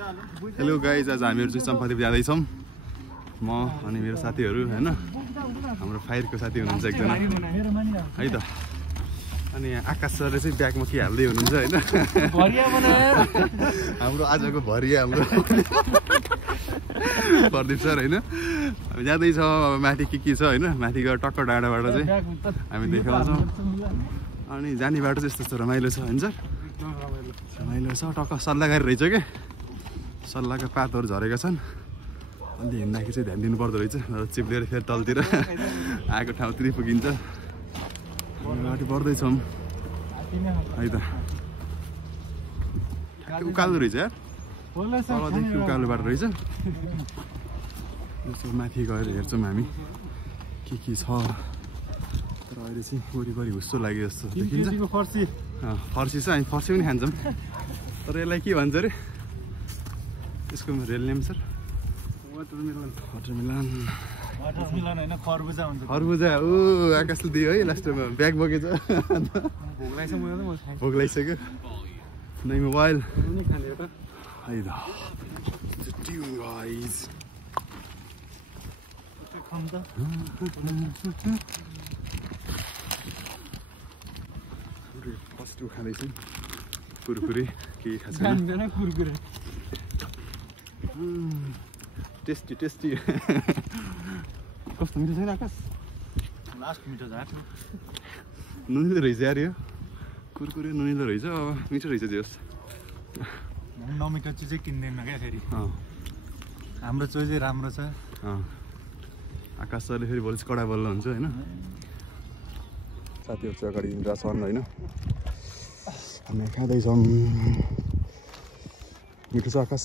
Hello guys, आज हामीहरू चाहिँ चम्पादेव जाँदैछौँ। म अनि मेरो साथीहरू होइन, हाम्रो फायरको साथी हुनुहुन्छ एकजना है त। अनि आकाश सरले चाहिँ ब्यागमा के हाल्दै हुनुहुन्छ होइन, हाम्रो आजको भरिया हाम्रो प्रदीप सर होइन। हामी जाँदैछौँ अब माथि के छ होइन, माथि गएर टक्क डाँडाबाट चाहिँ हामी देखाउँछौँ। अनि जाने बाटो चाहिँ यस्तो रमाइलो छ होइन सर, रमाइलो छ। टक्क सल्लाहकारी रहेछ क्या, सल्लाहका पातहरू झरेका छन्। अलि हिँड्दाखेरि चाहिँ ध्यान दिनु पर्दो रहेछ, चिप्लेर फेरि तलतिर आएको ठाउँतिर पुगिन्छ। अगाडि बढ्दैछौँ है त। उकालो रहेछ यार, तलदेखि उकालो बाटो रहेछ। यसो माथि गएर हेर्छौँ हामी के छ। तर अहिले चाहिँ वरिपरि हुस्सो लाग्यो जस्तो देखिन्छ। फर्सी छ, हामी फर्सी पनि खान्छौँ। तर यसलाई के भन्छ अरे, यसको रेल नेम सर? वाटरमेलन होइन, खरबुजा हुन्छ। खरबुजा। ओ आकाशले दियो है लास्टमा, ब्याग बोकेछ। भोक लागिसक्यो। नै मोबाइल है त। फर्स्ट खाँदैछु कुरकुरे, के खान्छ कुरकुरे। Tasty tasty. कस्तो मिठो छैन आकाश? लास्ट मिठो झाट नुनिलो रहेछ यार, यो कुरकुरे नुनिलो रहेछ। अब मिठो रहेछ जे होस्। नमिठो चिजै किन्दैन क्या फेरि। हाम्रो चोइजै राम्रो छ। आकाश सरले फेरि भोलि कडा बोल्नु हुन्छ होइन। साथीहरू चाहिँ अगाडि हिँड्दा छन् होइन, हामी खाँदैछौँ। मिठो छ आकाश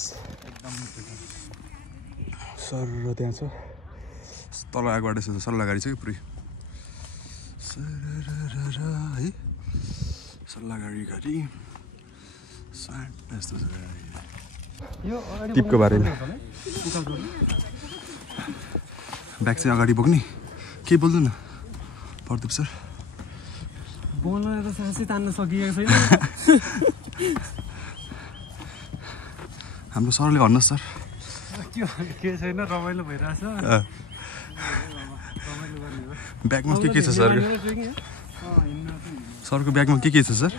सर। र त्यहाँ छ तल आगोबाट छ सल्लाहकारी छ कि पुरै है, सल्लाहकारी गरी यस्तो छ टिपको बारेमा। ब्याग चाहिँ अगाडि बोक्ने, के बोल्नु न प्रदीप सर? बोल्न त साँच्चै तान्न सकिएको छैन। हाम्रो सरले भन्नुहोस् सर। के छैन, रमाइलो भइरहेछ। ब्यागमा के छ सर? सरको ब्यागमा के छ सर?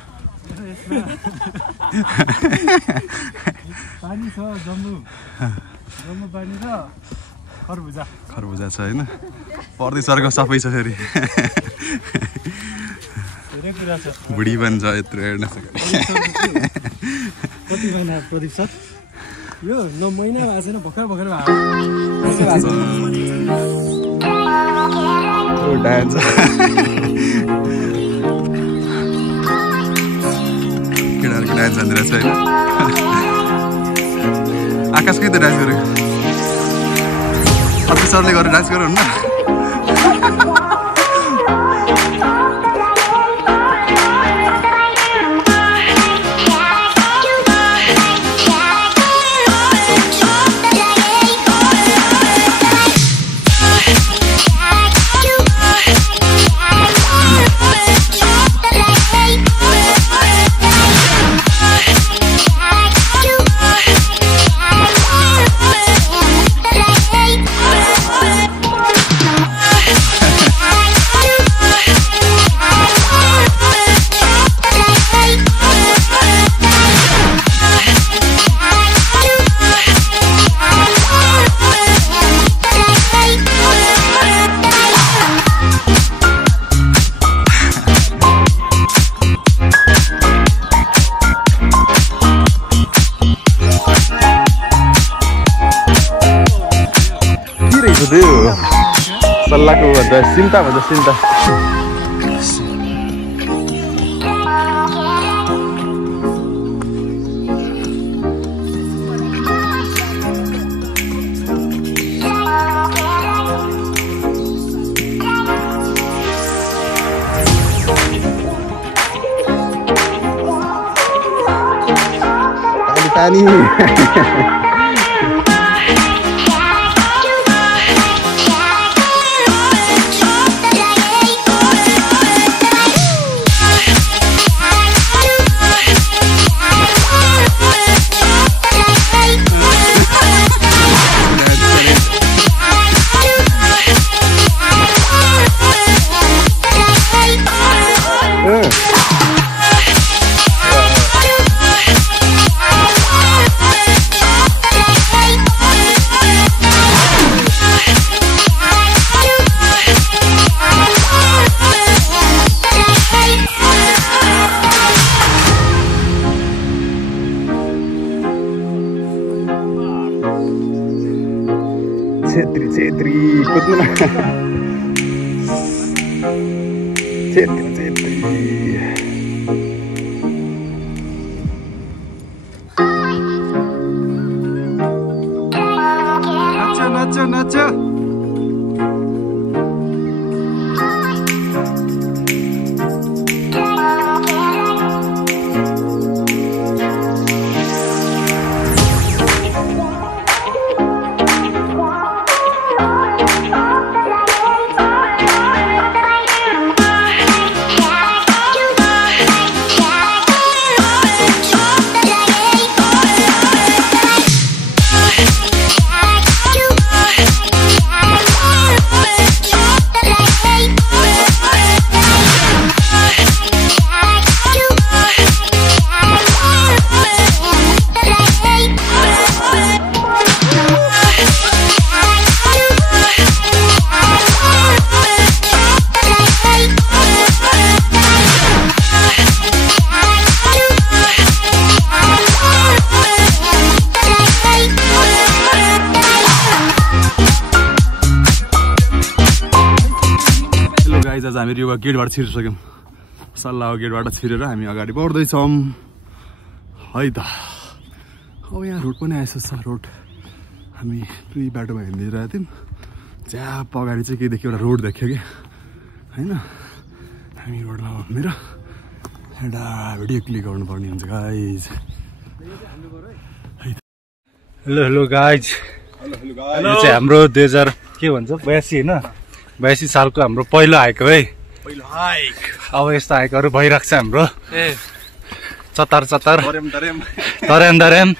पानी छ, जम्बु पानी छ, खरबुजा छ होइन। पर्दै सरको सबै छ फेरि। धेरै कुरा छ। बुढी पनि छ यत्रो हेर्न सक्छ। कति महिना प्रदीप सर? यो 9 महिना भएको छैन, भर्खर भएको। डान्स केटाहरूको डान्स हान्दिरहेछ होइन। आकाशकै त डान्स गरेको, अर्को सरले गरेर डान्स गरेर हुन्न। सल्लाहको भन्दा चिन्ता भन्छ चिन्ता। पानी छेत्री छेत्री कुद्नु न छेत्री छेत्री नाच नाच नाच आज हामीहरू यो गेटबाट छिरिसक्यौँ सल्लाहको गेटबाट छिरेर हामी अगाडि बढ्दैछौँ है त अब यहाँ रोड पनि आइसक्छ रोड हामी दुई बाटोमा हिँडिरहेको थियौँ च्याप अगाडि चाहिँ के देख्यो एउटा रोड देख्यो कि होइन हामी रोडमा हिँडेर एउटा भिडियो क्लिक गर्नुपर्ने हुन्छ गाइज हेलो हेलो गाइज यो चाहिँ हाम्रो 2000 के भन्छ 82 होइन 82 सालको हाम्रो पहिलो हाइक है अब यस्तो हाइकहरू भइरहेको छ हाम्रो चतार चतार तरेम तरेम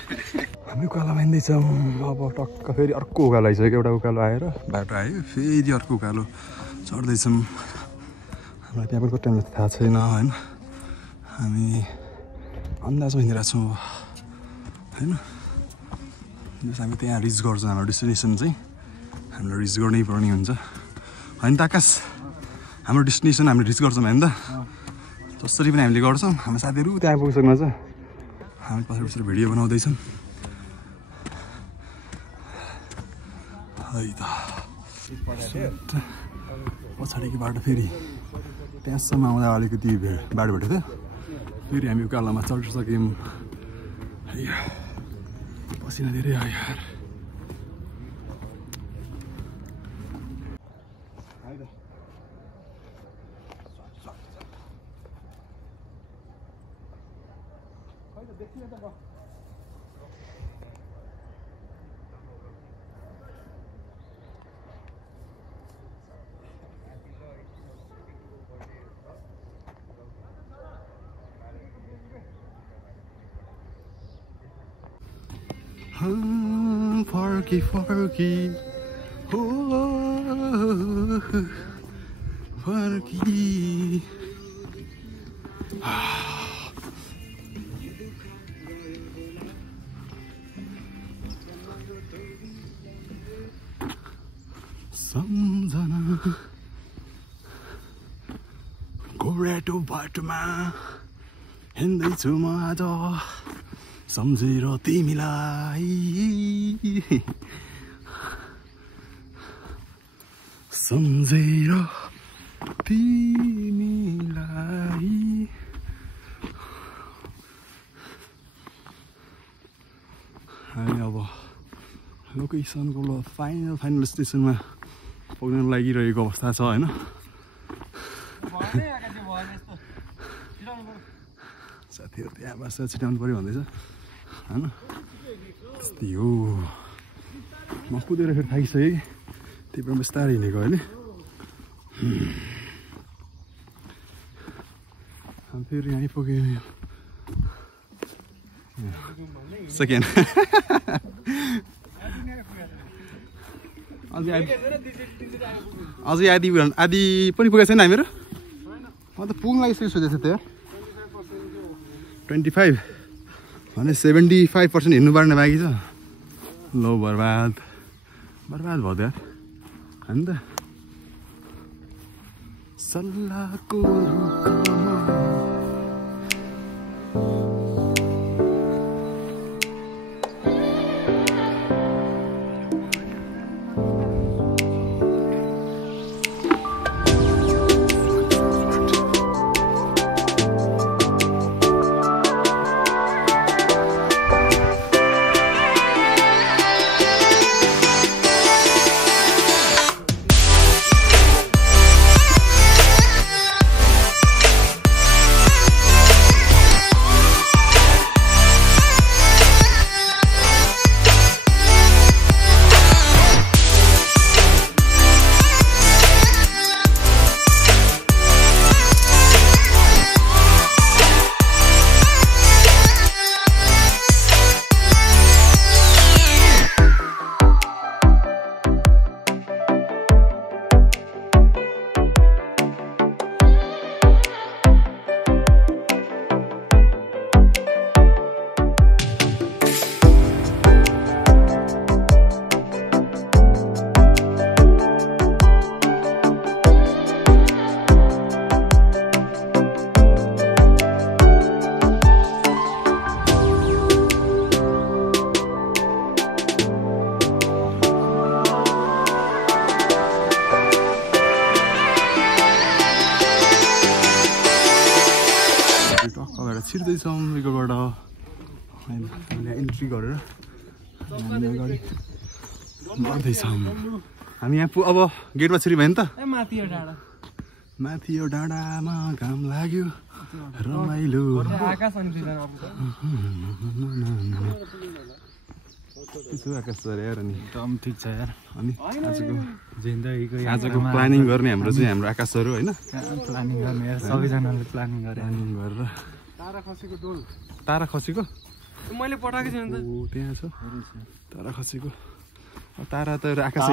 हामी उकालोमा हिँड्दैछौँ अब टक्क फेरि अर्को उकालो आइसक्यो एउटा उकालो आएर बाटो आयो फेरि अर्को उकालो चढ्दैछौँ हामीलाई त्यहाँ पनि कति टाइम थाहा छैन होइन हामी अन्दाजमा हिँडिरहेको छौँ होइन जस हामी त्यहाँ रिच गर्छौँ हाम्रो डेस्टिनेसन चाहिँ हामीलाई रिच गर्नै पर्ने हुन्छ होइन त आकाश हाम्रो डेस्टिनेसन हामीले रिच गर्छौँ होइन त जसरी पनि हामीले गर्छौँ हाम्रो साथीहरू त्यहाँ पुगिसक्नु छ हामी पछाडि पछाडि भिडियो बनाउँदैछौँ है त पछाडिको बाटो फेरि त्यहाँसम्म आउँदा अलिकति बाटो भेटेको थियो फेरि हामी उकालोमा चढिसक्यौँ पसिना धेरै आयो यार Forky, forky, oh, forky. सम्झना गोरेटो बाटोमा हिँड्दैछु म आज सम्झेर तिमीलाई सम्झेर तिमीलाई हामी अब लोकेसनको फाइनल स्टेसनमा पुग्न लागिरहेको अवस्था छ होइन साथीहरू त्यहाँ बस्छ छिटाउनु पऱ्यो भन्दैछ होइन त्यस्तै हो म कुदेर फेरि थाकिसकेँ त्यही पनि बिस्तारै हिँडेको अहिले फेरि यहीँ पुग्यो सेकेन्ड अझै आधी पनि पुगेको छैन हामीहरू म त पुग्न लागिसकेको सोचेको थिएँ 25 भने 75% हिँड्नुपर्ने बाँकी छ लो बर्बाद भयो त यार होइन त सल्लाहको जाँदैछौँ यहाँबाट हामीले इन्ट्री गरेर हामी अगाडि बढ्दैछौँ। हामी यहाँ अब गेटमा छिरी भयो नि त। माथि यो डाँडामा घाम लाग्यो रमाइलो आकाश सर यार। अनि एकदम ठिक छ यार। अनि आजको प्लानिङ गर्ने हाम्रो चाहिँ हाम्रो आकाशहरू होइन प्लानिङ गर्ने यार सबैजनाले प्लानिङ गरेर तारा खसीको मैले पठाएको छु नि त। त्यहाँ छ तारा खसीको तारा त आकाश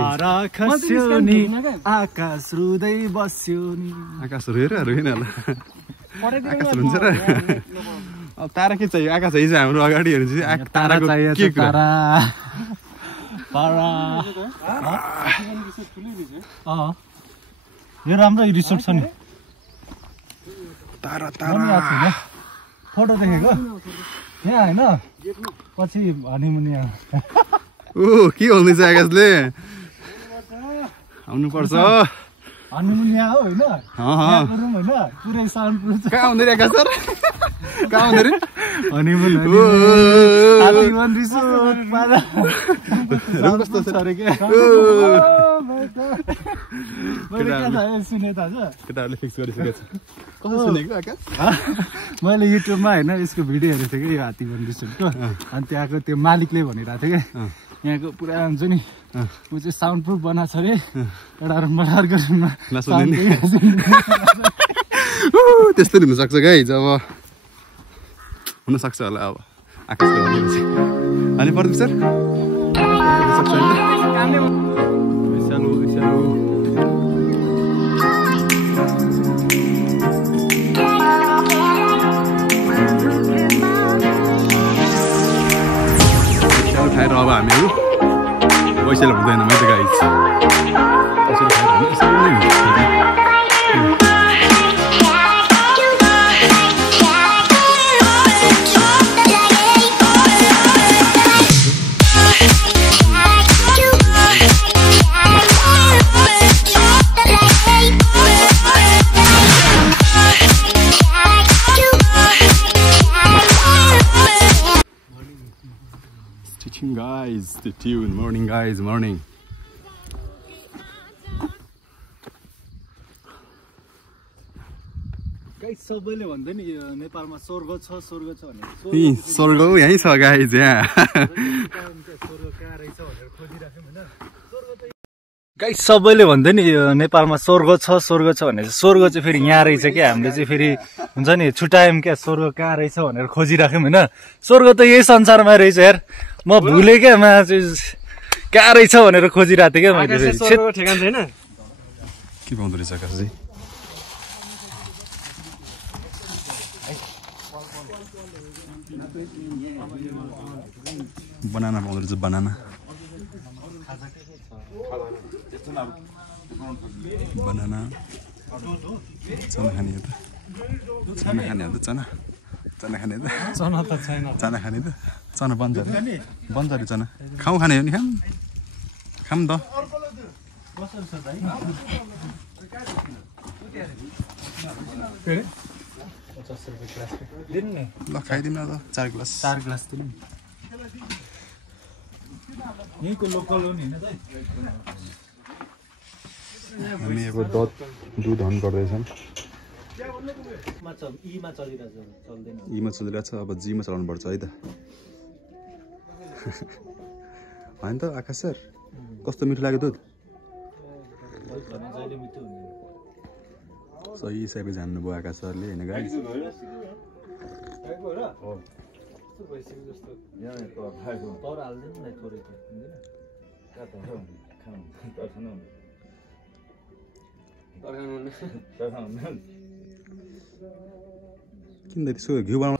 खस्यो नि आकाश रुँदै बस्यो नि आकाश रोएर रोएन होला आकाश रुन्छ र अब तारा के चाहियो आकाश है हाम्रो अगाडिहरू चाहिँ ताराको के तारा तारा यो राम्रो रिसोर्ट छ नि तारा तारा फोटो देखेको यहाँ होइन पछि हनीमुन यहाँ ओ के हुँदैछ आकाशले आउनुपर्छ हनीमुन यहाँ हो होइन रुम होइन पुरै साउन्ड प्रुफ कहाँ हुँदै आकाश सर कहाँ हुँदै हनीमुन रिसोर्ट कस्तो छ अरे के सुने थाहा छ केटाहरूले फिक्स गरिसकेको छ कस्तो सुनेको आकाश मैले युट्युबमा होइन यसको भिडियो हेरेको थिएँ कि यो हात्तीवन रिसोर्टको अनि त्यहाँको त्यो मालिकले भनिरहेको थियो कि यहाँको पुरा हुन्छ नि ऊ चाहिँ साउन्ड प्रुफ बनाएको छ अरे एउटा अर्को रुममा त्यस्तै हुनसक्छ गाइज अब हुनसक्छ होला अब आकाशले भनेपछि अनि प्रदीप सर खाएर अब हामीहरू पैसाले हुँदैन है त गाइज पैसाले खाएर यसरी नै हुन्छ guys, stay tuned. Morning guys, morning. Guys सबैले भन्छ नि नेपालमा स्वर्ग छ भने स्वर्ग यही छ गाइस यहाँ गाइस सबैले भन्छ नि नेपालमा स्वर्ग छ भने स्वर्ग चाहिँ फेरि यहाँ रहेछ क्या हामीले चाहिँ फेरि हुन्छ नि छुट्यायौँ क्या स्वर्ग कहाँ रहेछ भनेर खोजिराख्यौँ होइन स्वर्ग त यही संसारमा रहेछ यार म भुलेँ क्या मा चाहिँ कहाँ रहेछ भनेर खोजिरहेको थिएँ क्या मैले ठेगान छैन के पाउँदो रहेछ आकाश चाहिँ बनाना पाउँदो रहेछ बनाना बनाना चना खाने हो त चना खाने हो त चना चना खाने त चना त छैन चना खाने त चना बन्छ अरे चना खाउँ खाने हो नि खाम त ल खाइदिउँ न त 4 ग्लास दिनु यहीँको लोकल हो नि हामी अब दुध हन गर्दैछौँ ईमा चलिरहेछ अब जीमा चलाउनु पर्छ है त होइन त आकाश सर कस्तो मिठो लाग्यो दुध सही हिसाबले जान्नुभयो आकाश सरले होइन गाइस किन त्यसको घिउ बनाउनु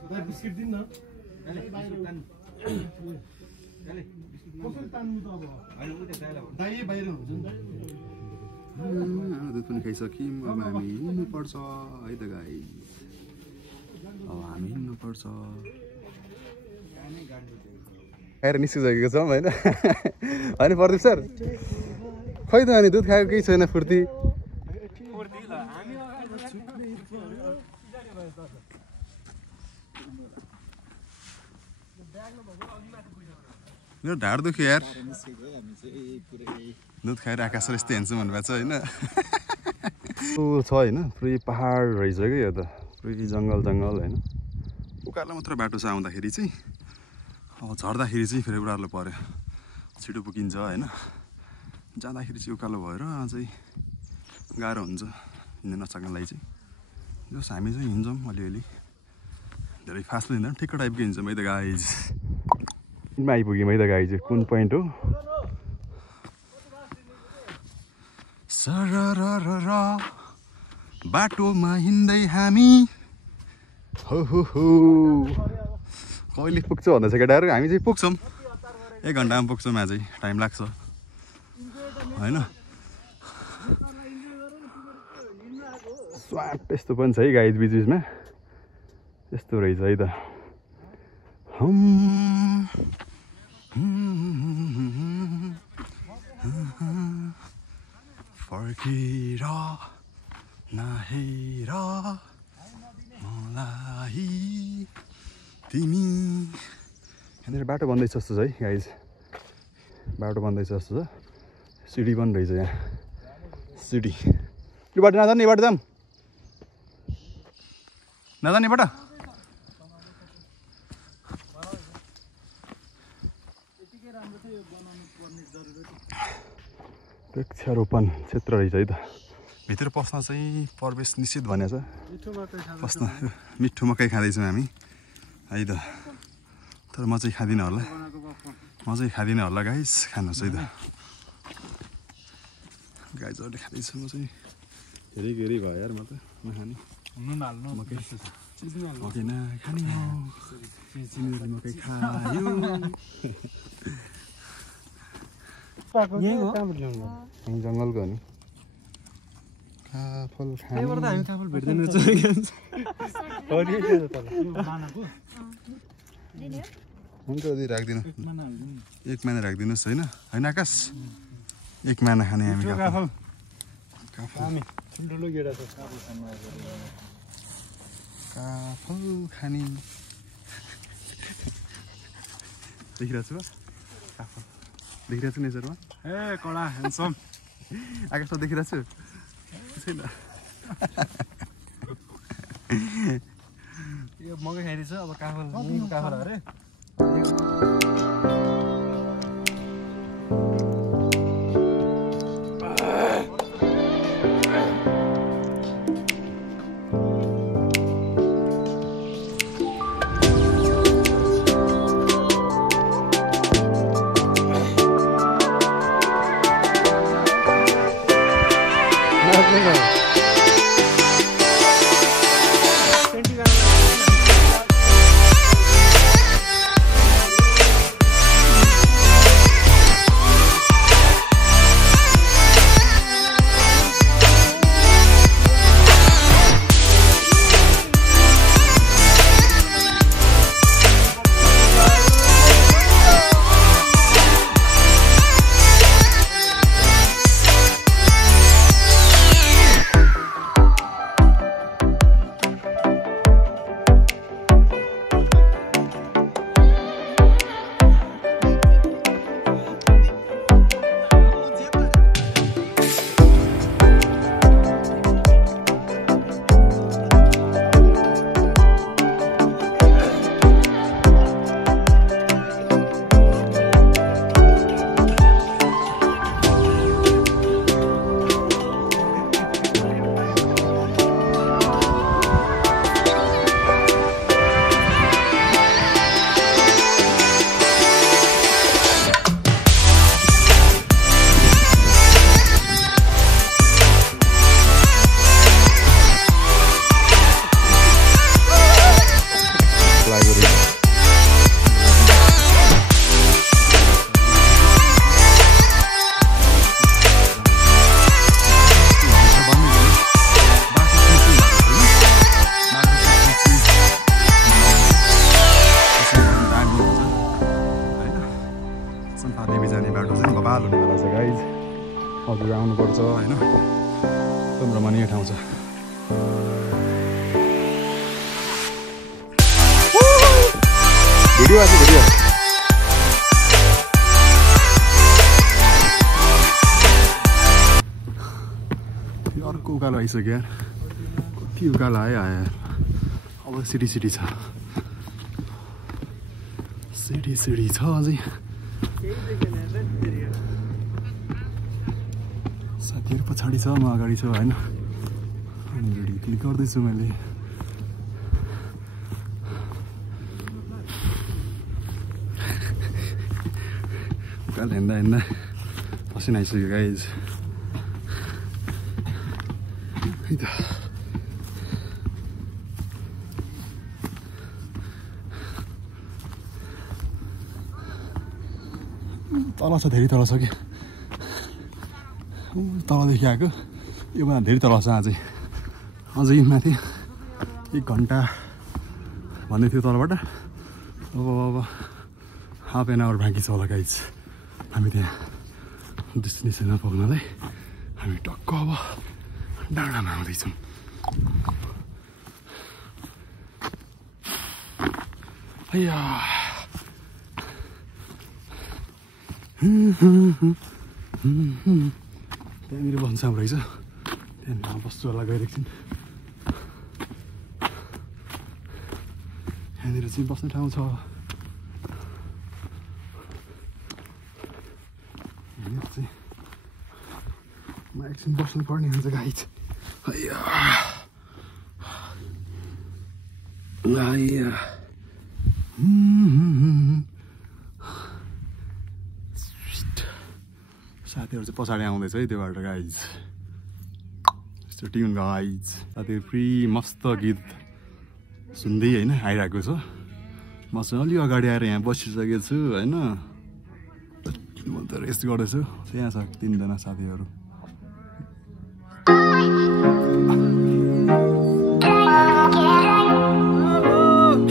दुध पनि खाइसक्यौँ अब हामी हिँड्नुपर्छ है त गाइस अब हामी हिँड्नुपर्छ खाएर निस्किसकेको छौँ होइन होइन प्रदीप सर खै त अनि दुध खाएको केही छैन फुर्ती मेरो ढाड दुख्यो यार दुध खाएर आकाश यस्तै हेर्छु भन्नुभएको छ होइन छ होइन पुरै पहाड रहेछ क्या यो त पुरै जङ्गल होइन उकालो मात्र बाटो छ आउँदाखेरि चाहिँ अब झर्दाखेरि चाहिँ फेरि उनीहरूलाई पऱ्यो छिटो पुगिन्छ होइन जाँदाखेरि चाहिँ उकालो भएर चाहिँ गाह्रो हुन्छ हिँड्न नसक्नलाई चाहिँ जस हामी चाहिँ हिँड्छौँ अलिअलि धेरै फास्ट पनि हिँड्दैन ठिक्क टाइपको हिँड्छौँ है त गाइज आइपुग्यौँ है त गाइज कुन पोइन्ट हो सरररर बाटोमा हिँड्दै हामी हो कहिले पुग्छ भन्दैछ केटाहरू हामी चाहिँ पुग्छौँ 1 घन्टामा पुग्छौँ अझै टाइम लाग्छ होइन स्वाट यस्तो पनि छ है गाइज बिचबिचमा यस्तो रहेछ है त फर्केर नहेर मलाई तिमी यहाँनिर बाटो बन्दैछ जस्तो छ है गाइज बाटो बन्दैछ जस्तो छ सिडी पनि रहेछ यहाँ सिडी यो बाटो नजाने बाटो जाम नजाने बाटो वृक्षारोपण क्षेत्र रहेछ है त भित्र पस्न चाहिँ प्रवेश निषेध भनेको छ पस्न मिठो मकै खाँदैछौँ हामी है त तर म चाहिँ खाँदिनँ होला गाइस खानुहोस् है त गाइजहरूले खाँदैछु म चाहिँ धेरै भयो यार म त नखाने मकै नखाने मकै खायो जङ्गलको हो नि काफल हुन्छ यदि राखिदिनु 1 महिना राखिदिनुहोस् होइन होइन आकाश 1 महिना खाने हामी काफल खाने देखिरहेको छु काफल देखिरहेको छु नेचरमा ए कडा ह्यान्डसम आकाश त देखिरहेको छु छैन यो मकै खाइदिन्छ अब काफल अरे हजुर आउनुपर्छ होइन एकदम रमणीय ठाउँ छ। भिडियो आएको भिडियो उकालो आइसक्यो यार कति उकालो आयो यार अब सिटी छ सिटी छ अझै साथीहरू पछाडि छ म अगाडि छु होइन अनि भिडियो क्लिक गर्दैछु मैले उकालो हिँड्दा पसिना आइसक्यो गाइज है त तल छ धेरै तल छ कि तलदेखि आएको योभन्दा धेरै तल छ अझै माथि 1 घन्टा भन्दै थियो तलबाट अब हाफ एन आवर बाँकी छ होला गाइज हामी त्यहाँ डेस्टिनेसनमा पुग्नलाई हामी टक्क अब डाँडामा आउँदैछौँ हैया त्यहाँनिर भन्साम रहेछ त्यहाँनिर बस्छु होला गएर एकछिन यहाँनिर चाहिँ बस्ने ठाउँ छ म एकछिन बस्नु पर्ने हुन्छ गाइज हैया साथीहरू चाहिँ पछाडि आउँदैछ है त्यो बाटो गाइज यस्तो ट्युन गाइज साथीहरू फ्री मस्त गीत सुन्दै होइन आइरहेको छ म चाहिँ अलि अगाडि आएर यहाँ बसिसकेको छु होइन म त रेस्ट गर्दैछु यहाँ छ 3 जना साथीहरू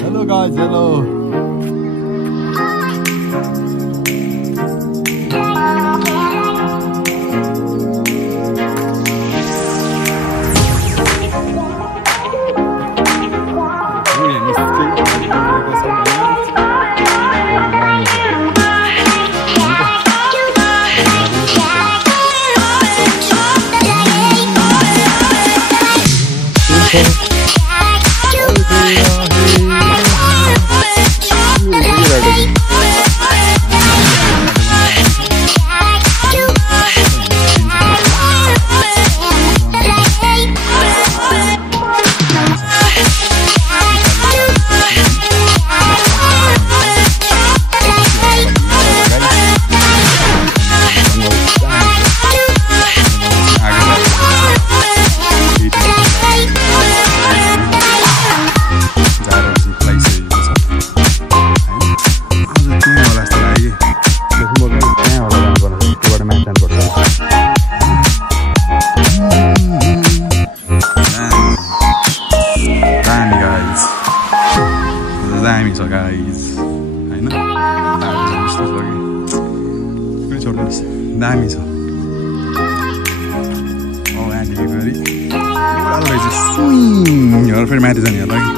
हेलो गाइज हेलो दामी छ यहाँदेखि गरी फेरि माथि जाने होला कि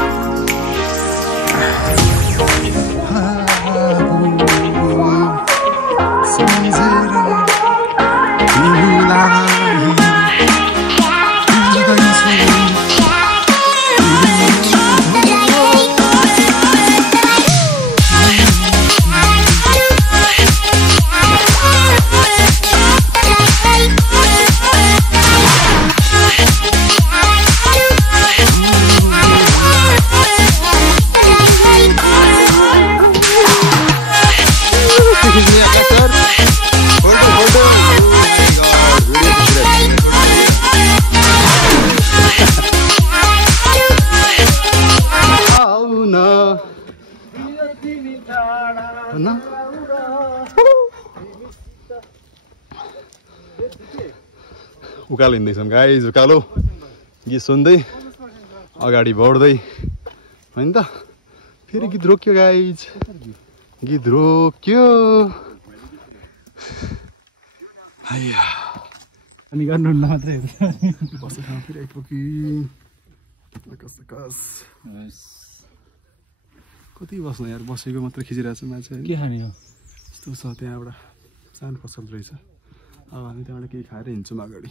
उकालो हिँड्दैछौँ गाइज उकालो गीत सुन्दै अगाडि बढ्दै होइन त फेरि गीत रोक्यो गाइज गीत रोक्यो अनि गर्नु मात्रै बस्ने ठाउँ फेरि आइपुग्यो कति बस्नु यार बसेको मात्र खिचिरहेको छ मान्छे के खाने हो यस्तो छ त्यहाँ एउटा सानो पसल रहेछ अब हामी त्यहाँबाट केही खाएर हिँड्छौँ अगाडि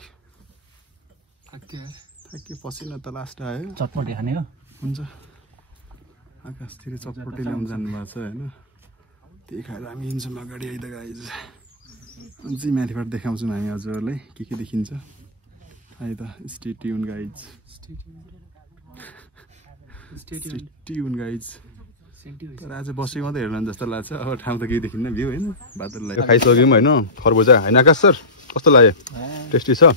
थाके पसिना त लास्ट आयो चटपटी खाने हो हुन्छ आकाशतिर चटपटी ल्याउनु जानुभएको छ होइन त्यही खाएर हामी हिँड्छौँ अगाडि आइद गाइज अझै माथिबाट देखाउँछौँ हामी हजुरहरूलाई के देखिन्छ आइ त स्टे ट्युन गाइज तर आज बसेको मात्रै हेर्नु जस्तो लाग्छ अब ठाउँ त केही देखिन्न भ्यू होइन बादललाई खाइसक्यौँ होइन खरबुजा होइन आकाश सर कस्तो लाग्यो टेस्टी छ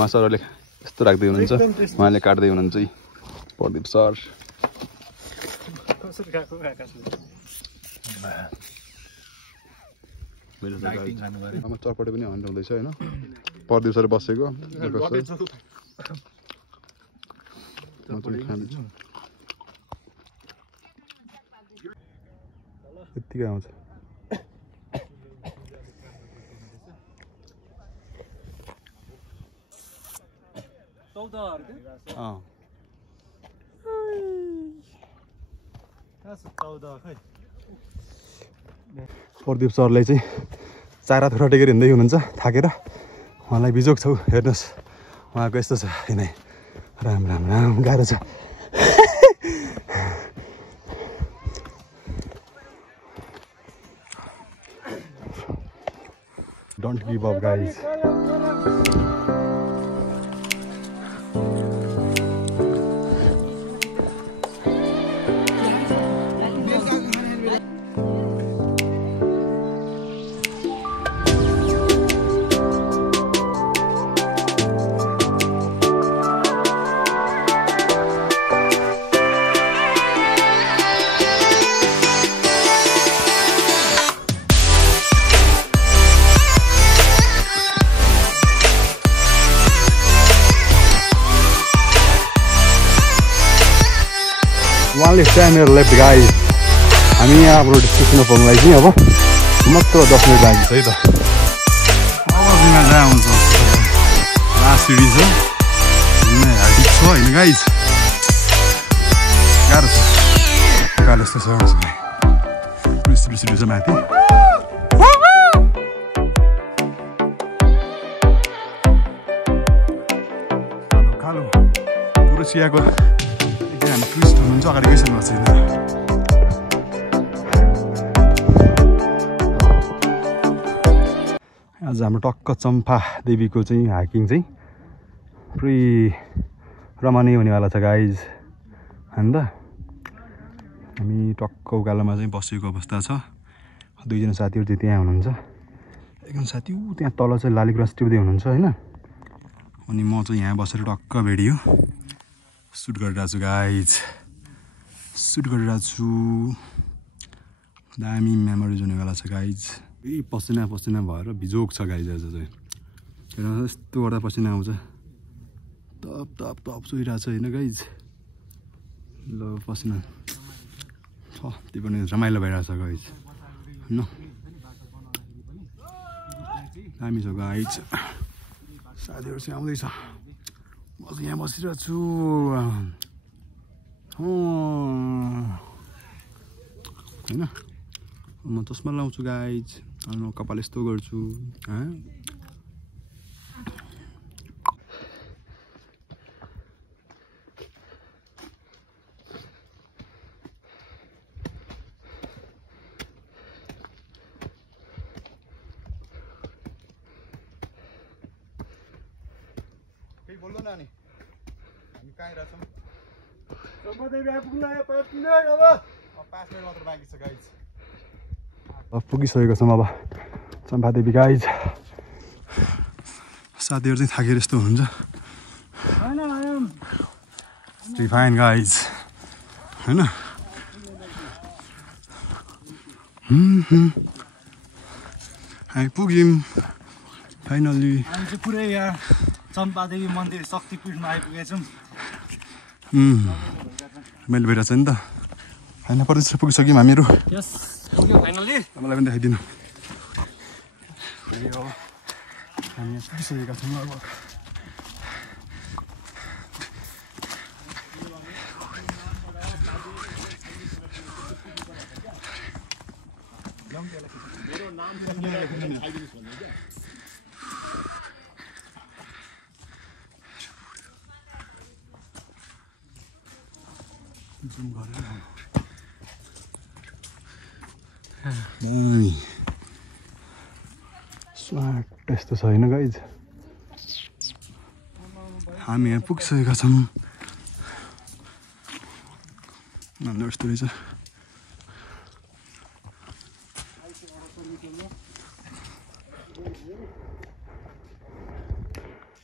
उहाँ सरहरूले यस्तो राख्दै हुनुहुन्छ उहाँले काट्दै हुनुहुन्छ प्रदीप सर चटपटे पनि हन्ड हुँदैछ होइन प्रदीप सर बसेको यत्तिकै आउँछ प्रदीप सरले चाहिँ चारा थुरा टेकेर हिँड्दै हुनुहुन्छ थाकेर उहाँलाई बिजोग छौ हेर्नुहोस् उहाँको यस्तो छ हिँडाइ राम राम राम गाह्रो छ डोन्ट गिभ अप गाइज उहाँले टाइमर लेफ्ट गाइज हामी यहाँ हाम्रो डेस्टिनेसन पुग्नलाई चाहिँ अब मात्र 10 मिनट लाग्छ है त अब बिमा जहाँ हुन्छ लास्ट सिडी छ हाइट छ होइन गाइज गाह्रो छ गाह्रो यस्तो छ बिस्तारै छ माथि कालो पुरो चियाको हामी टुरिस्ट हुनुहुन्छ अगाडि गइसक्नु भएको छैन आज हाम्रो टक्क चम्पा देवीको चाहिँ हाइकिङ चाहिँ पुरै रमाइलो हुनेवाला छ गाइज होइन त हामी टक्क उकालोमा चाहिँ बसेको अवस्था छ दुईजना साथीहरू चाहिँ त्यहाँ हुनुहुन्छ एकजना साथी त्यहाँ तल चाहिँ लालीगुराँस टिप्दै हुनुहुन्छ होइन अनि म चाहिँ यहाँ बसेर टक्क भेडियो सुट गरिरहेको छु गाइज सुट गरिरहेको छु दामी मेमोरिज हुनेवाला छ गाइज पसिना पसिना भएर बिजोग छ गाइज आज चाहिँ हेर्नु यस्तो गर्दा पसिना आउँछ तप तप तप चुहिरहेको छ होइन गाइज ल पसिना छ त्यो पनि रमाइलो भइरहेछ गाइज होइन दामी छ गाइज साथीहरू चाहिँ आउँदैछ म चाहिँ यहाँ बसिरहेको छु होइन म चस्मा लाउँछु गाइज अनि म कपाल यस्तो गर्छु केही बोल्नु नानी हामी कहाँ आइरहेछौँ 5 मिनट मात्र बाँकी छ गाइज पुगिसकेको छौँ अब चम्पादेवी गाइज साथीहरू चाहिँ थाकेर यस्तो हुनुहुन्छ फाइन गाइज होइन हामी पुग्यौँ फाइनल्ली हामी चाहिँ पुरै यहाँ चम्पादेवी मन्दिर शक्तिपीठमा आइपुगेछौँ मैले भइरहेछ नि त होइन प्रदेश पुगिसक्यौँ हामीहरू फाइनल्ली मलाई पनि देखाइदिनु हामी पुगिसकेका छौँ अब जुम गरेर स्वाट यस्तो छ होइन गाइज हामी यहाँ पुगिसकेका छौँ यस्तो रहेछ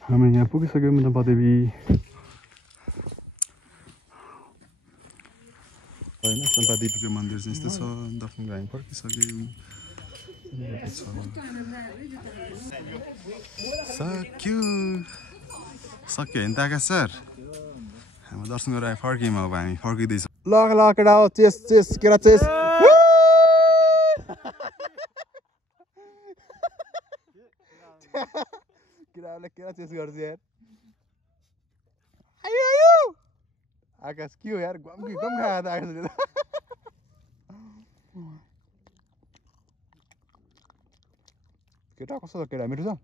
हामी यहाँ पुगिसक्यौँ नवदेवी होइन चम्पादेवीको मन्दिर चाहिँ यस्तो छ दर्शन गरेर हामी फर्किसक्यौँ सक्यो होइन त आकाश सर हामी दर्शन गरेर फर्क्यौँ अब हामी फर्किँदैछौँ ल केटा हो चेस केटा चेस केटाहरूले केटा चेस गर्छ यार आयो आकाश के हो यार गम खायो त आकाशले त केटा कस्तो छ केटा मिठो छ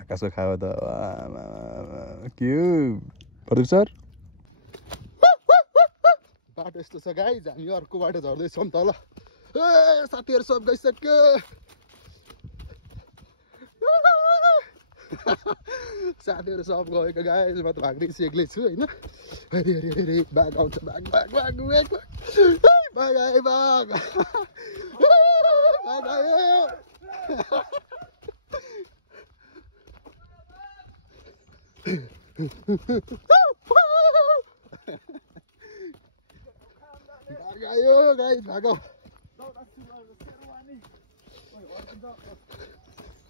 आकाशको खायो त के प्रदीप सर बाटो यस्तो छ गाइज हामी अर्को बाटो झर्दैछौँ तल ए साथीहरू सब गइसक्यो साथीहरू सब गएको गाइज म त भाग्दैछु एक्लै छु होइन अरे अरे अरे बाघ आउँछ बाघ बाघ बाघ बाघ बाघ आयो बाघ बाघ आयो बाघ आयो गाइज भागौ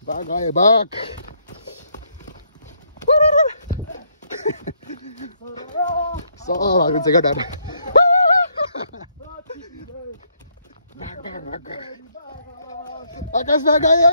बाघ आयो बाघ सब भाग्नु छ केटाहरू आकाश बाघ आयो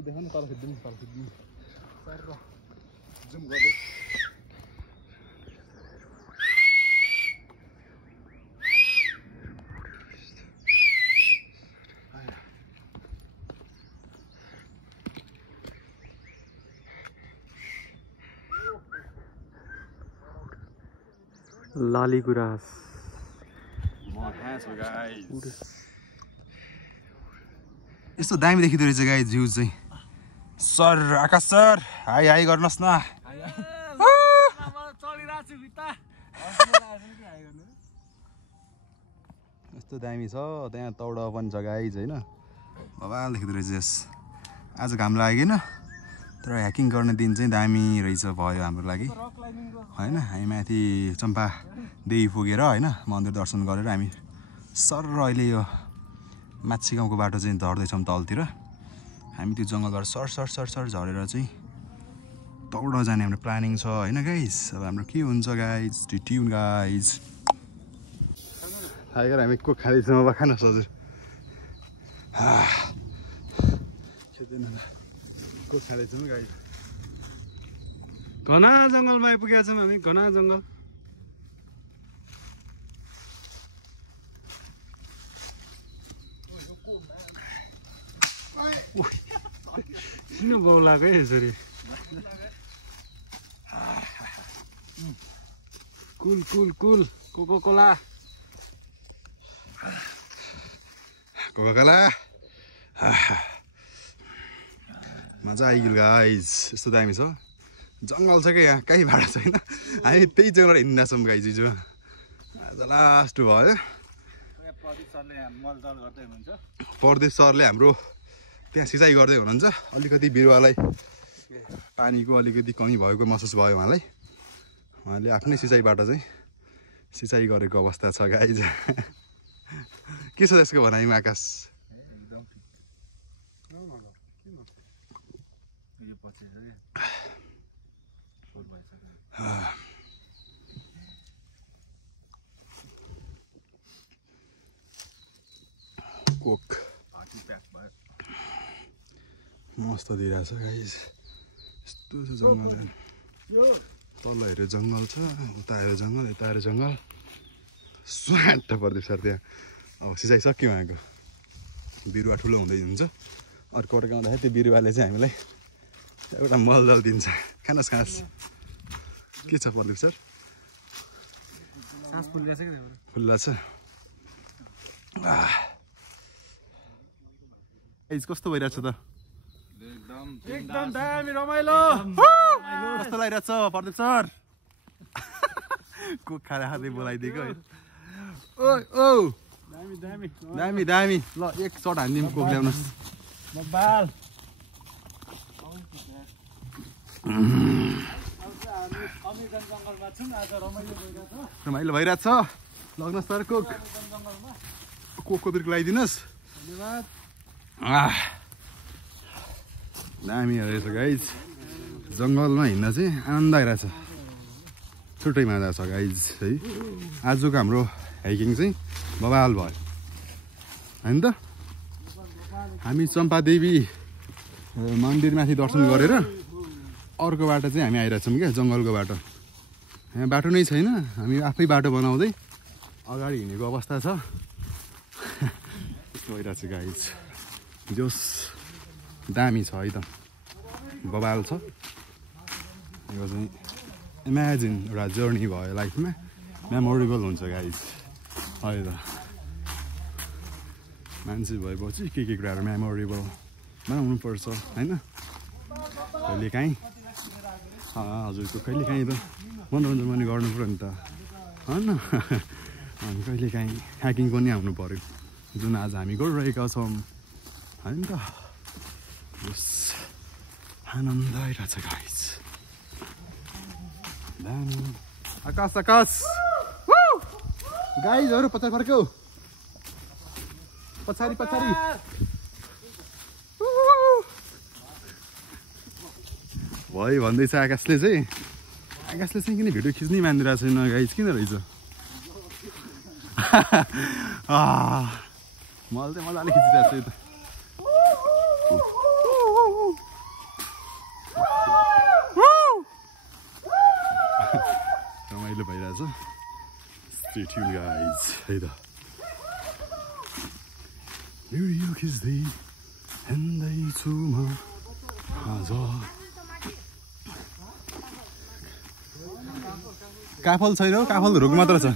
देखा न तल खिच्दिनु जुम गर्दै लाली गुराँस यस्तो दामी देखिँदो रहेछ गाइज भ्यू चाहिँ सर आकाश सर हाई हाई गर्नुहोस् न यस्तो दामी छ त्यहाँ तौडा पनि छ गाइज होइन बबाल देखिँदो रहेछ यस आज घाम लागेन तर ह्याकिङ गर्ने दिन चाहिँ दामी रहेछ भयो हाम्रो लागि होइन हामी माथि चम्पा देवी पुगेर होइन मन्दिर दर्शन गरेर हामी सर अहिले यो माछी गाउँको बाटो चाहिँ झर्दैछौँ तलतिर हामी त्यो जङ्गलबाट सर सर सर सर झरेर चाहिँ तौडा जाने हाम्रो प्लानिङ छ होइन गाइज अब हाम्रो के हुन्छ गाइज ट्युन गाइज आएर हामी को खाँदैछौँ अब खानुहोस् हजुर को खाँदैछौँ गाइज घना जङ्गलमा आइपुगेका छौँ हामी घना जङ्गल किन बौलाको है यसरी कुल कोकोकोला कोकाकोला मजा आइगयो गाइज यस्तो दामी छ जङ्गल छ क्या यहाँ कहीँ भाडा छैन हामी त्यही जग्गाबाट हिँड्दा छौँ गाइज हिजो आज लास्ट भयो परदेश सरले हाम्रो त्यहाँ सिँचाइ गर्दै हुनुहुन्छ अलिकति बिरुवालाई पानीको अलिकति कमी भएको महसुस भयो उहाँले आफ्नै सिँचाइबाट चाहिँ सिँचाइ गरेको अवस्था छ गाइज के छ त्यसको भनाइमा आकाश कोक मस्त दिइरहेछ गाइज यस्तो छ जङ्गल तल हेऱ्यो जङ्गल छ उता हेऱ्यो जङ्गल यता हेऱ्यो जङ्गल स्वाट पर्दैछ सर त्यहाँ अब सिँचाइ सक्यो उहाँको बिरुवा ठुलो हुँदै हुन्छ अर्को अर्को आउँदाखेरि त्यो बिरुवाले चाहिँ हामीलाई एउटा मलदल दिन्छ खानुहोस् खास के छ प्रदीप सर फुल्ला छ कस्तो भइरहेछ त एकदम दामी रमाइलो कस्तो लागिरहेछ प्रदीप सर कोक खाँदा खाँदै बोलाइदिएको है ओ दामी दामी ल एक चट हानिदिउँ कोक ल्याउनुहोस् रमाइलो भइरहेछ लग्नुहोस् सर कोकको बिर्को लगाइदिनुहोस् दामी रहेछ गाइज जङ्गलमा हिँड्न चाहिँ आनन्द आइरहेछ छुट्टै मजा छ गाइज है आजको हाम्रो हाइकिङ चाहिँ बवाल भयो होइन त हामी चम्पादेवी मन्दिरमाथि दर्शन गरेर अर्को बाटो चाहिँ हामी आइरहेछौँ क्या जङ्गलको बाटो यहाँ बाटो नै छैन हामी आफै बाटो बनाउँदै अगाडि हिँडेको अवस्था छ यस्तो भइरहेछ गाइज जोस दामी छ है त बवाल छ यो चाहिँ इमेजिन एउटा जर्नी भयो लाइफमा मेमोरेबल हुन्छ गाइज है त मान्छे भएपछि के कुराहरू मेमोरेबल बनाउनु पर्छ होइन कहिलेकाहीँ हजुरको कहिलेकाहीँ त मनोरञ्जन पनि गर्नु पऱ्यो नि त होइन अनि कहिलेकाहीँ ह्याकिङ पनि आउनु पऱ्यो जुन आज हामी गरिरहेका छौँ होइन त यस आनन्द आइरहेछ गाइज दामी आकाश गाइजहरू पछाडि फर्क्यौ पछाडि भयो भन्दैछ आकाशले चाहिँ किन भिडियो खिच्नै मानिरहेको छैन गाइज किन रहेछ मैले चाहिँ मजाले खिचिरहेको छु त रमाइलो भइरहेछ Stay tuned guys है त भिडियो खिच्दै हिँड्दैछु म आज काफल छैन हौ काफल रुख मात्र छ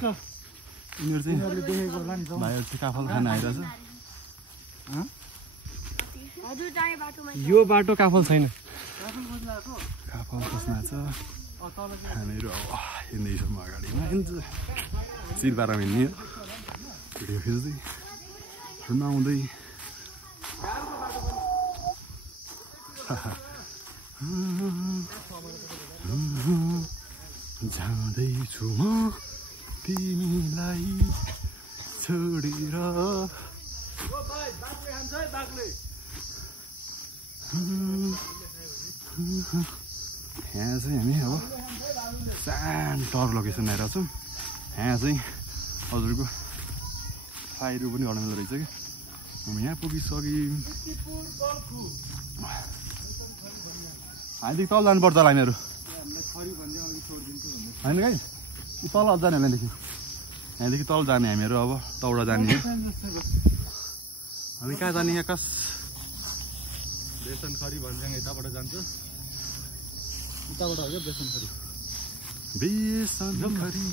यिनीहरू चाहिँ भाइहरू चाहिँ काफल खान आइरहेछ यो बाटो काफल छैन काफल खोज्न छ हामीहरू अब हिँड्दैछौँ अगाडिमा चिरबारमा हिँड्ने भिडियो खिच्दै रुमाउँदै जाँदैछु म तिमीलाई छोडेर यहाँ चाहिँ हामी अब सानो टर लोकेसन आएर छौँ यहाँ चाहिँ हजुरको फ्लाइटहरू पनि गर्न मिल्दो रहेछ कि हामी यहाँ पुगिसक्यौँ हामीदेखि तल जानुपर्छ होला हामीहरू होइन गाई तल अझ जाने होला यहाँदेखि तल जाने हामीहरू अब तौडा जाने हामी कहाँ जाने आकाश बेसनखरी भन्ज्याङ यताबाट जान्छ उताबाट हो क्या बेसनखरी बेसनखरी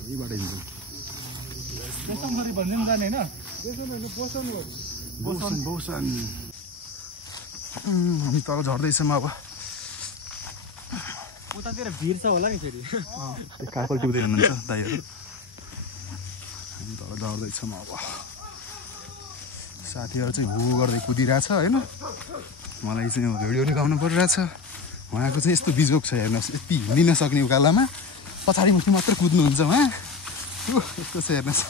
यहीबाट हिँड्छौँ बेसनगरी भन्ने पनि जाने होइन बोसन हामी तल झर्दैछौँ अब उतातिर भिड छ होला नि फेरि काकल टिप्दै हुनुहुन्छ दाइहरू हामी तल झर्दैछौँ अब साथीहरू चाहिँ हु गर्दै कुदिरहेछ होइन मलाई चाहिँ भिडियो निकाल्नु परिरहेछ उहाँको चाहिँ यस्तो बिजोक छ हेर्नुहोस् यति हिँड्दिन सक्ने उकालोमा पछाडि मुखी मात्र कुद्नुहुन्छ उहाँ यस्तो छ हेर्नुहोस्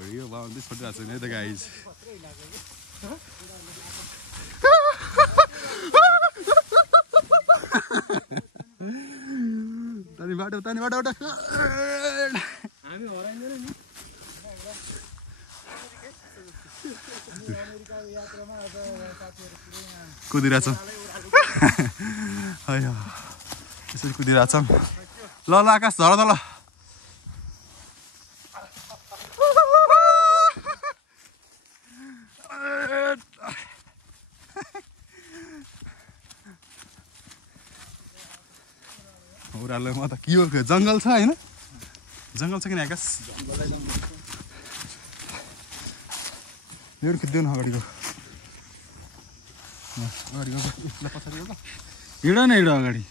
भिडियो बनाउँदै छोडिरहेको छैन है त गाइज तानी बाटो हामी हराइँदैन नि कुदिरहेछौँ यसरी कुदिरहेछौँ ल आकाश झर त ल ओह्रालो म त के हो जङ्गल छ होइन जङ्गल छ किन आकाश एउटा खिच्देऊ न अगाडिको पछाडि हिँड न हिँड अगाडि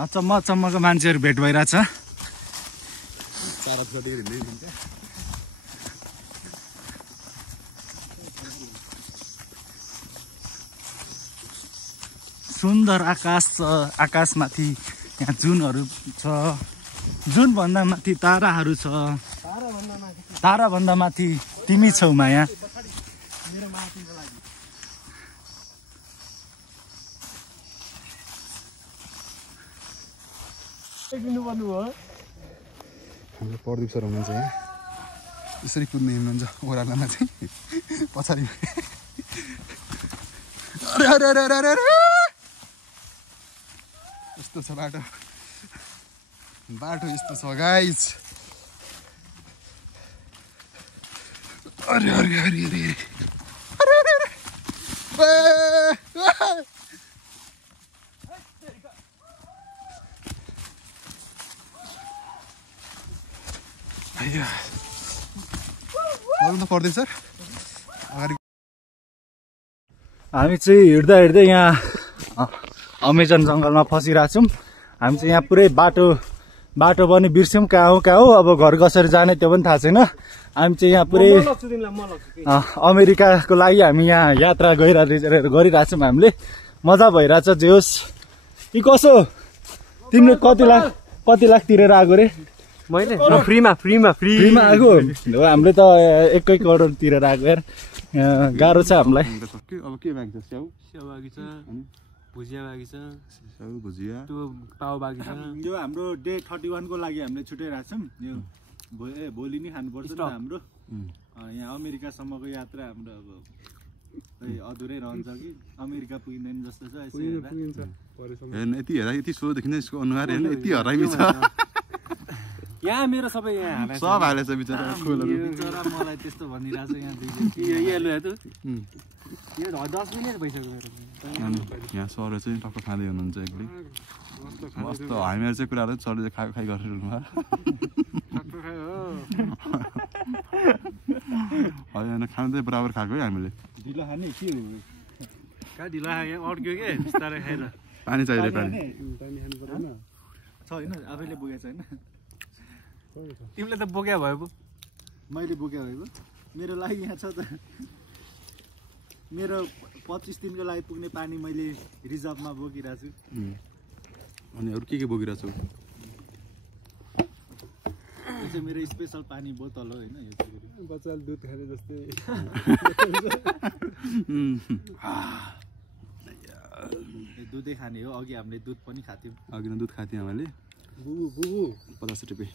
अचम्म अचम्मको मान्छेहरू भेट भइरहेछ सुन्दर आकाश छ आकाशमाथि यहाँ जुनहरू छ जुनभन्दा माथि ताराहरू छ ताराभन्दा माथि तिमी छौ माया हाम्रो प्रदीप सर हुनुहुन्छ यहाँ यसरी कुद्ने हिँड्नुहुन्छ ओह्रालोमा चाहिँ पछाडि अरे अरे अरे अरे अरे यस्तो छ बाटो यस्तो छ गाइज अरे अरे अरे अरे अरे अरे पर्दैन सर अगाडि हामी चाहिँ हिँड्दा हिँड्दै यहाँ अमेजन जङ्गलमा फसिरहेछौँ हामी चाहिँ यहाँ पुरै बाटो पनि बिर्स्यौँ कहाँ हो अब घर कसरी जाने त्यो पनि थाहा छैन हामी चाहिँ यहाँ पुरै अमेरिकाको लागि हामी यहाँ यात्रा गरिरहेछौँ हामीले मजा भइरहेछ जे होस् यी कसो तिमीले कति लाख तिरेर आएको रे मैले फ्रीमा आएको हो हामीले त 1 करोड तिरेर आएको यार गाह्रो छ हामीलाई अब के बाँकी छ स्याउ बाँकी छ भुजिया बाँकी छ स्याउ भुजिया त्यो पाउ बाँकी छ त्यो हाम्रो डे 31 को लागि हामीले छुटाइरहेछौँ यो भोलि नै खानुपर्छ नि हाम्रो यहाँ अमेरिकासम्मको यात्रा हाम्रो अब अधुरै रहन्छ कि अमेरिका पुगिँदैन जस्तो छ यसो हेर्नु यति हेर्दा यति सो देखिन्छ यसको अनुहार हेर्नु यति हराइमी छ यहाँ मेरो सबै यहाँ सब हालेछ बिचरा बिचरा मलाई त्यस्तो भनिरहेछ यहाँ दुईजना यो 10 मिनेट भइसक्यो मेरो यहाँ सर चाहिँ टक्क खाँदै हुनुहुन्छ एक्लै कस्तो हामीहरू चाहिँ कुराहरू सरले खाइ गरिरहनु होइन खाँदै बराबर खाएको है हामीले ढिलो खाने के हो कहाँ ढिलो खायो अड्क्यो के बिस्तारै खाएर पानी चाहियो पानी छ होइन आफैले बोकेको छैन तिमीले त बोक्या भयो पो मैले बोकेको भएको मेरो लागि यहाँ छ त मेरो 25 दिनको लागि पुग्ने पानी मैले रिजर्भमा बोकिरहेको छु। अनि अरू के बोकिरहेको छौ? यो चाहिँ मेरो स्पेसल पानी बोतल हो होइन, यो चाहिँ बच्चाले दुध खाने जस्तै। दुधै खाने हो। अघि हामीले दुध पनि खाथ्यौँ। अघि नै दुध खाथ्यौँ हामीले। 50 रुपियाँ।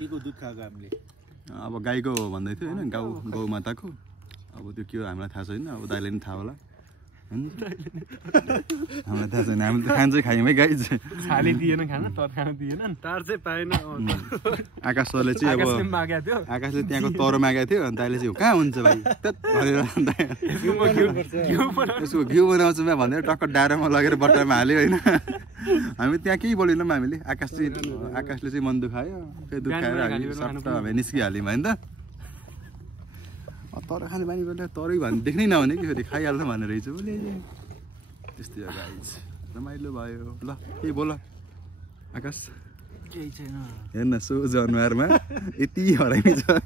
के को दुध खाएको हामीले? अब गाईको भन्दै थियो होइन, गौ माताको। अब त्यो के हो हामीलाई थाहा छैन, अब दाइले पनि थाहा होला होइन। हामीलाई थाहा छैन, हामीले त खान्छ खायौँ है गाई चाहिँ। छाली दिएन खान, तर खान दिएन। तार चाहिँ पाएन। आकाश सरले चाहिँ अब आकाशले त्यहाँको तरो मागेको थियो अनि दाइले चाहिँ कहाँ हुन्छ भाइ यसको घिउ बनाउँछु म भनेर टक्क डाँडामा लगेर बट्टामा हाल्यो होइन। हामी त्यहाँ केही बोलेनौँ हामीले। आकाशले चाहिँ मन दुखायो, फेरि दुखाएर हामी सट्ट हामी निस्किहाल्यौँ होइन त। तर खाने बानी बेला तरै भन्ने देख्नै नहुने कि फेरि खाइहाल्नु भनेर रहेछ उसले। त्यस्तै हो गाइज, रमाइलो भयो। ल केही बोल आकाश। केही छैन। हेर्न सो जनावरमा यति हरामी छ।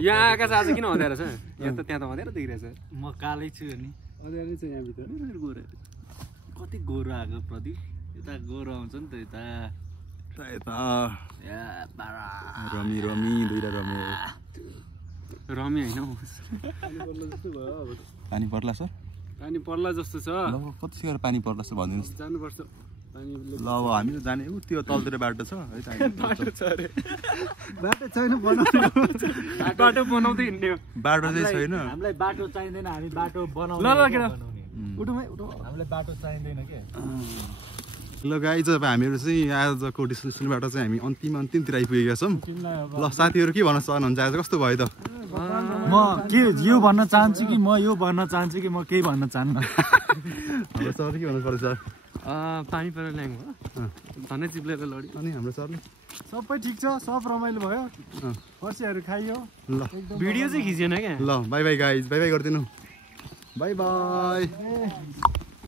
यहाँ आकाश आज किन हँदै रहेछ? यहाँ त त्यहाँ त हँदै देखिरहेछ। म कालै छु नि। अँध्यारै छ यहाँभित्र। गोरो कति गोरो आएको प्रदीप? यता गोरो आउँछ नि त यता। रमी दुईटा रमी रमी होइन पानी पर्ला सर? पानी पर्ला जस्तो छ। ल कतिखेर पानी पर्ला सर भनिदिनुहोस्। जानुपर्छ। ल अब हामी त जाने त्यो तलतिर बाटो छ है त। बाटो छ अरे। बाटो छैन बनाउने। बाटो बनाउँदै हिँड्ने हो। बाटो चाहिँ छैन। हामीलाई बाटो चाहिँदैन, हामी बाटो बनाउने। ल केटा उठौँ हामीलाई बाटो चाहिँदैन के। ल गाइज अब हामीहरू चाहिँ आजको डेस्टिनेसनबाट चाहिँ हामी अन्तिमतिर आइपुगेका छौँ। ल साथीहरू के भन्न चाहनुहुन्छ? आज कस्तो भयो त? म के यो भन्न चाहन्छु कि म यो भन्न चाहन्छु कि म केही भन्न चाहन्न। हाम्रो सर के भन्नु पर्छ? पानी परेर ल्याएको हो धनै चिप्लेर लडी। अनि हाम्रो सरले सबै ठिक छ, सब रमाइलो भयो। फर्सीहरू खाइयो। ल भिडियो चाहिँ खिचेन क्या। ल bye bye guys, bye bye गरिदिनु। Bye by.